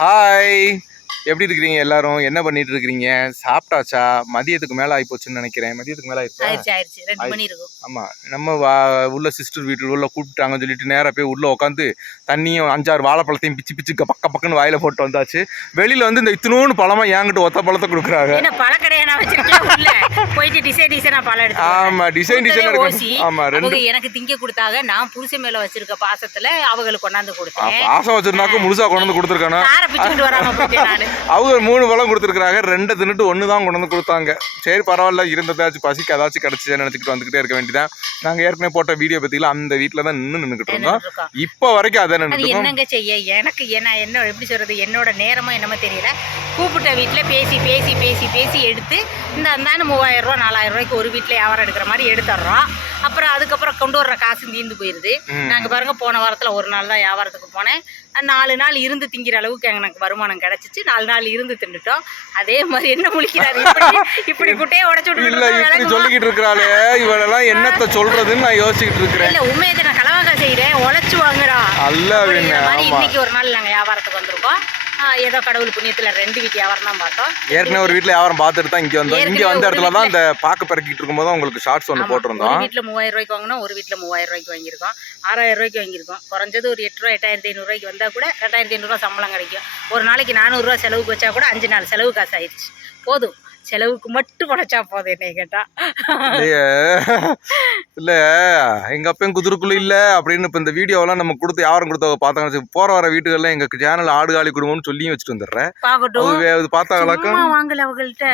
Hi எப்படி இருக்கிறீங்க எல்லாரும்? என்ன பண்ணிட்டு இருக்கிறீங்க? சாப்பிட்டாச்சா? மதியத்துக்கு மேல ஆயிப்போச்சுன்னு நினைக்கிறேன். மதியத்துக்கு மேல ஆயிடுச்சா ஆமா. நம்ம வா உள்ள சிஸ்டர் வீட்டு உள்ள கூப்பிட்டாங்கன்னு சொல்லிட்டு நேரா போய் உள்ள உட்காந்து தண்ணியும் அஞ்சாறு வாழைப்பழத்தையும் பிச்சு பிச்சு பக்க பக்கன்னு வாயில போட்டு வந்தாச்சு. வெளியில வந்து இந்த இத்தினூன்னு பழமா என்கிட்ட ஒத்த பழத்தை கொடுக்குறாங்க. போயிட்டு டிசைன் டிசைனா பழம் எடுத்து ஆமா டிசைன் டிசைன் கொடுத்ததே இருக்கு ஓசி. ஆமா ரெண்டு எனக்கு திங்க கொடுத்தாங்க நான் புருஷன் மேல வச்சிருக்க பாசத்துல அவங்களுக்கு கொண்டாந்து கொடுத்தேன். பாசம் வச்சிருந்தாக்க முழுசா கொண்டு வந்து கொடுத்துருக்கானு? கார பிச்சுக்கிட்டு வராம போயிட்டேன் நானு. அவங்க மூணு பழம் கொடுத்துருக்காங்க ரெண்டை தின்னுட்டு ஒன்று தான் கொண்டு வந்து கொடுத்தாங்க. சரி பரவாயில்ல இருந்ததாச்சும் பசிக்கு ஏதாச்சும் கிடச்சிச்சு நினச்சிக்கிட்டு வந்துக்கிட்டே இருக்க வேண்டியதான் நாங்கள் ஏற்கனவே போட்ட வீடியோ பற்றிலாம் அந்த வீட்டில் தான் நின்று நின்றுக்கிட்டு இருந்தோம். இருக்கோம். இப்போ வரைக்கும் அதை நின்றுட்டு இருக்கோம். என்னங்க செய்ய? எனக்கு என்ன என்ன எப்படி சொல்றது? என்னோட நேரமோ என்னமோ தெரியல. கூப்பிட்ட வீட்டுல பேசி பேசி பேசி பேசி எடுத்து இந்த அந்தாண்டு நாலாயிரம் ரூபாய்க்கு ஒரு வீட்டுல வியாபாரம் எடுக்கிற மாதிரி எடுத்துடுறோம் அப்புறம் அதுக்கப்புறம் கொண்டு வர்ற காசு தீர்ந்து போயிருது. ம். நாங்க பாருங்க போன வாரத்துல ஒரு நாள் தான் வியாபாரத்துக்கு போனேன். நாலு நாள் இருந்து திங்கிற அளவுக்கு எனக்கு வருமானம் கிடைச்சிச்சு. நாலு நாள் இருந்து தின்னுட்டோம். அதே மாதிரி என்ன முழிக்கிறாரு? இப்படி குட்டையே உடச்சு விட்டு? சொல்லிக்கிட்டு இருக்கிறாளே. இவளெல்லாம் என்னத்த சொல்றதுன்னு நான் யோசிச்சுக்கிட்டு இருக்கிறேன். இல்ல உண்மையை நான் கலவாக்கா செய்யறேன் உழைச்சு வாங்குறோம் அல்ல இன்னைக்கு ஒரு நாள் நாங்க வியாபாரத்துக்கு வந்திருக்கோம். ஏதோ கடவுள் புண்ணியத்துல ரெண்டு வீட்டு வியாபாரம் தான் பார்த்தோம். ஏற்கனவே ஒரு வீட்டில் யாரும் பார்த்துட்டு தான் இங்கே வந்தோம். இங்கே வந்த இடத்துல தான் இந்த பாக்கு பறக்கிட்டு இருக்கும்போது உங்களுக்கு ஷார்ட்ஸ் ஒன்று. போட்டிருந்தோம். ஒரு வீட்டுல மூவாயிரம் ரூபாய்க்கு வாங்கினோம் ஒரு வீட்டுல மூவாயிரம் ரூபாய்க்கு வாங்கியிருக்கோம். ஆறாயிரம் ரூபாய்க்கு வாங்கியிருக்கோம். குறைஞ்சது ஒரு எட்டு ரூபா எட்டாயிரத்தி ஐநூறுரூவாய்க்கு வந்தா கூட ரெண்டாயிரத்தி ஐநூறுரூவா சம்பளம் கிடைக்கும். ஒரு நாளைக்கு நானூறுரூவா செலவுக்கு வச்சா கூட அஞ்சு நாள் செலவு காசு ஆயிடுச்சு போதும். செலவுக்கு மட்டும் குறைச்சா போதும் என்னை கேட்டா. இல்ல எங்க அப்பன் குதிரைக்குள்ள இல்ல அப்படின்னு இப்ப இந்த வீடியோவெல்லாம் நம்ம கொடுத்து யாரும் கொடுத்தவங்க பார்த்தாங்க. போற வர வீட்டுகள்ல எங்க சேனல் ஆடுகாலி குடும்பம்னு சொல்லி வச்சுட்டு வந்துடுறேன். பார்க்கட்டும் அது வே- அது பார்த்தாங்களாக்கா சும்மா வாங்கல அவங்கள்ட்ட.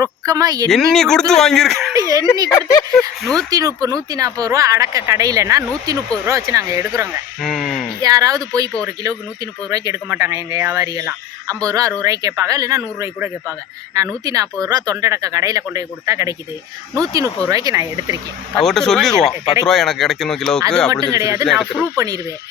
ரொக்கமா எண்ணி கொடுத்து வாங்கியிருக்கு. எண்ணி கொடுத்து நூத்தி முப்பது நூத்தி நாற்பது ரூபா அடக்க கடையிலன்னா நூத்தி முப்பது ரூபா வச்சு நாங்க எடுக்கிறோங்க. யாராவது போய் இப்போ ஒரு கிலோவுக்கு நூற்றி முப்பது ரூபாய்க்கு எடுக்க மாட்டாங்க எங்கள் வியாபாரிகள்லாம். ஐம்பது ரூபா அறுபது ரூபாய்க்கு கேட்பாங்க. இல்லைன்னா நூறுரூவாய்க்கு கூட கேட்பாங்க. நான் நூற்றி நாற்பது ரூபா தொண்டடக்க கடையில் கொண்டு போய் கொடுத்தா கிடைக்குது. நூற்றி முப்பது ரூபாய்க்கு நான் எடுத்திருக்கேன். அவர்கிட்ட சொல்லிடுவோம். பத்து ரூபாய் எனக்கு கிடைக்கணும் கிலோவுக்கு அது மட்டும் கிடையாது. நான். ப்ரூவ் பண்ணிடுவேன்.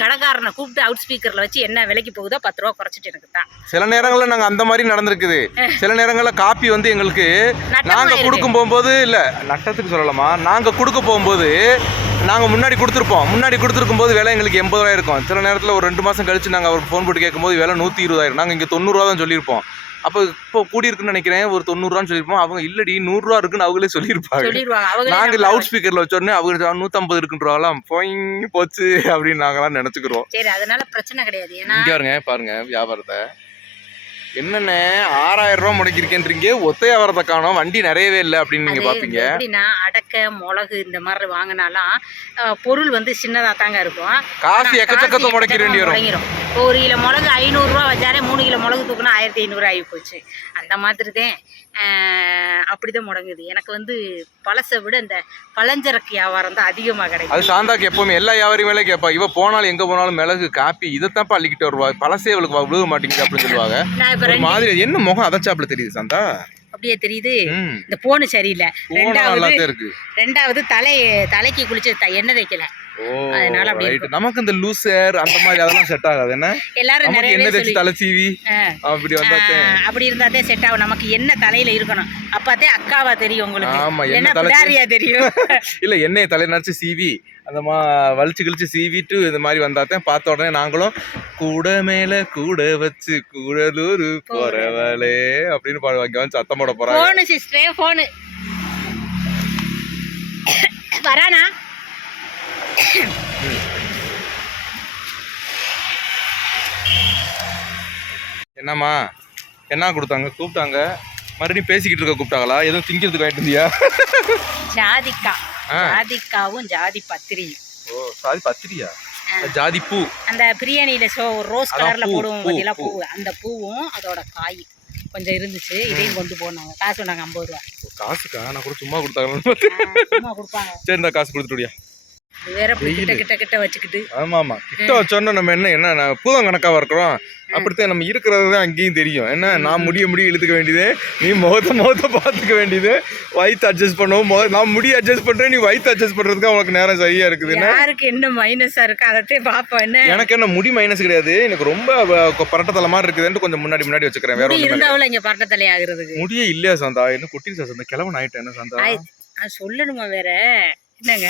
கடைக்காரனை கூப்பிட்டு அவுட் ஸ்பீக்கரில் வச்சு என்ன விலைக்கு போகுதோ பத்து ரூபா குறைச்சிட்டு எனக்கு தான். சில நேரங்கள்ல நாங்க அந்த மாதிரி நடந்திருக்குது. சில நேரங்கள்ல காப்பி வந்து எங்களுக்கு நட்டமா நாங்க இருக்கு. கொடுக்கும் போகும்போது இல்ல நட்டத்துக்கு சொல்லலாமா? நாங்க கொடுக்க போகும்போது நாங்க முன்னாடி கொடுத்துருப்போம். முன்னாடி கொடுத்துருக்கும் போது விலை எங்களுக்கு எண்பது ரூபாய் இருக்கும். சில நேரத்துல ஒரு ரெண்டு மாசம் கழிச்சு நாங்க அவருக்கு ஃபோன் போட்டு கேட்கும்போது விலை நூத்தி இருபதாயிரம் நாங்க இங்க தொண்ணூறுவா தான் சொல்லியிருப்போம். அப்போ இப்போ கூடி இருக்குன்னு நினைக்கிறேன். ஒரு தொண்ணூறுவான்னு சொல்லியிருப்போம். அவங்க இல்லடி நூறுரூவா இருக்குன்னு அவங்களே சொல்லியிருப்பாங்க. சொல்லிடுவாங்க அவங்களே நாங்க நம்ம- லவுட் ஸ்பீக்கர்ல வச்சோடனே அவங்க நூத்தம்பது இருக்குன்றவாலாம் போய் போச்சு அப்படின்னு நாங்களாம் நினைச்சுக்கிறோம். சரி அதனால பிரச்சனை கிடையாது. இங்க பாருங்க பாருங்க வியாபாரத்தை. என்னென்ன ஆறாயிரம் ரூபாய் முடக்கிருக்கேன்றீங்க ஒத்த வியாபாரத்தை காணோம். வண்டி நிறையவே இல்லை அப்படின்னு நீங்க பாப்பீங்க எப்படின்னா அடக்க மிளகு இந்த மாதிரி வாங்கினாலாம் பொருள் வந்து சின்னதாக தாங்க இருக்கும். காசு எக்கச்சக்கத்தை காசு முடக்கிற வேண்டி வரும். ஒரு கிலோ மிளகு ஐநூறுரூவா வச்சாலே மூணு கிலோ மிளகு தூக்குனா ஆயிரத்தி ஐநூறு ஆகி போச்சு. அந்த மாதிரி தான் அப்படிதான் முடங்குது. எனக்கு வந்து பழசை விட இந்த பழஞ்சரக்கு வியாபாரம் தான் அதிகமாக கிடைக்கும் அது சாந்தாக்கு எப்பவுமே எல்லா வியாபாரி மேலே கேட்பா இவ போனாலும் எங்க போனாலும் மிளகு காப்பி இதைத்தான் அள்ளிக்கிட்டு வருவா. பழசே அவளுக்கு வ- விழுக மாட்டேங்குது அப்படின்னு சொல்லுவாங்க. நான் ஒரு மாதிரி என்ன முகம் அதச்சாப்புல தெரியுது சாந்தா? அப்படியே தெரியுது. இந்த போனு சரியில்லை. ரெண்டாவது ரெண்டாவது தலை தலைக்கு குளிச்சு எண்ணெய் வைக்கல. ஓ அதனால அப்படி நமக்கு இந்த லூசர் அந்த மாதிரி அதெல்லாம் செட் ஆகாது. என்ன? எல்லாரும் நிறைய என்ன சொல்லி தலை சீவி. அப்படி ஆஹ் அப்படி இருந்தாதே செட் ஆகும். நமக்கு என்ன தலையில இருக்கணும்? அப்பதே அக்காவா தெரியும் உங்களுக்கு. ஆமா, என்ன என்ன தலை பிடாரியா தெரியும்? இல்ல எண்ணெயை தலை நரைச்சு சீவி அந்த மா வலிச்சு கிழிச்சு சீவிட்டு இந்த மாதிரி வந்தாத்தான் பார்த்த உடனே நாங்களும் கூட மேல கூட வச்சு கூடலூர் போறவளே அப்படின்னு பாடுவாங்க வந்து சத்தம் போட போறாங்க. போனு சிஸ்டரே போனு. வரானா? என்னம்மா? என்ன கொடுத்தாங்க? கூப்பிட்டாங்க. மறுபடியும் பேசிக்கிட்டு இருக்க கூப்பிட்டாங்களா? எதுவும் திங்கிறதுக்கு வாங்கிட்டு இருந்தியா ஜாதிக்கா. ஜாதிக்காவும் ஜாதி பத்திரியும். ஓ சாரி பத்திரியா? ஜாதி பூ. அந்த பிரியாணியில சோ ரோஸ் கலர்ல போடுவோம் பூ, பார்த்தீங்களா பூ. அந்த பூவும் அதோட காய் கொஞ்சம் இருந்துச்சு. இதையும் கொண்டு போனாங்க. காசு சொன்னாங்க ஐம்பது ரூபா காசுக்கா? நான் கூட சும்மா கொடுப்பாங்க. சரி இந்த காசு கொடுத்துட்டியா இது வேற கிட்ட கிட்ட கிட்ட வச்சுக்கிட்டு. ஆமா ஆமா கிட்ட வச்சோன்னா நம்ம என்ன என்ன பூதம் கணக்காவா இருக்கிறோம்? அப்படித்தான் நம்ம இருக்கிறது தான் அங்கேயும் தெரியும். என்ன நான் முடிய முடிய இழுத்துக்க வேண்டியது நீ முகத்த முகத்த பார்த்துக்க வேண்டியது வயிற்று அட்ஜஸ்ட் பண்ணுவோம். நான் முடி அட்ஜஸ்ட் பண்றேன் நீ வயிற்று அட்ஜஸ்ட் பண்றதுக்கு உனக்கு நேரம் சரியா இருக்குது என்ன? யாருக்கு என்ன மைனஸா இருக்கு அதத்தையும் பாப்போம் என்ன? எனக்கு என்ன முடி மைனஸ் கிடையாது. எனக்கு ரொம்ப பரட்டத்தலை மாதிரி கொஞ்சம் முன்னாடி முன்னாடி வச்சுக்கிறேன். வேற முடி ஒன்றும் இருந்தாவில் இங்க பரட்டத்தலை ஆகுறதுக்கு. முடியே இல்லையா சாந்தா? என்ன குட்டி சாந்தா? கிழவன் ஆயிட்டேன் என்ன சாந்தா? சொல்லணுமா வேற? என்னங்க?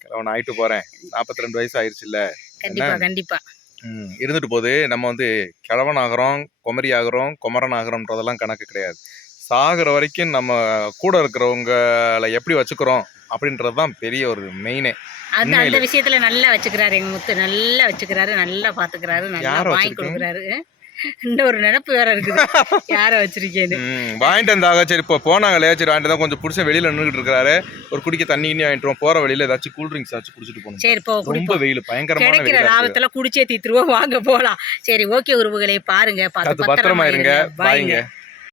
கிழவன் ஆயிட்டு போறேன். நாற்பத்தி ரெண்டு வயசு ஆயிடுச்சு இல்ல கண்டிப்பா. கண்டிப்பா இருந்துட்டு போது நம்ம வந்து கிழவன் ஆகிறோம் குமரி ஆகிறோம் குமரன் ஆகிறோம்ன்றதெல்லாம் கணக்கு கிடையாது. சாகிற வரைக்கும் நம்ம கூட இருக்கிறவங்களை எப்படி வச்சுக்கிறோம் அப்படின்றது தான் பெரிய ஒரு மெயினே அந்த அந்த. விஷயத்துல நல்லா வச்சுக்கிறாரு எங்க முத்து. நல்லா வச்சுக்கிறாரு நல்லா பாத்துக்கிறாரு நல்லா வாங்கி? கொடுக்குறாரு. இந்த ஒரு நினப்பு வேற இருக்குது. யார வச்சிருக்கேன்னு. வாங்கிட்டு வந்தாக சரி இப்போ போனாங்களே. சரி வாங்கிட்டு தான் கொஞ்சம் பிடிச்ச வெளியில் நின்றுட்டு இருக்காரு. ஒரு குடிக்க தண்ணி கிண்ணி வாங்கிட்டு. போற வழியில ஏதாச்சும் கூல் ட்ரிங்க்ஸ் ஆச்சு குடிச்சிட்டு போகணும். சரி போ ரொம்ப வெயில் பயங்கரமான கிடைக்கிற லாபத்துல குடிச்சே தீத்துருவோம். வாங்க போலாம். சரி ஓகே உறவுகளை பாருங்க. பார்த்து பத்திரமா இருங்க. பாய்ங்க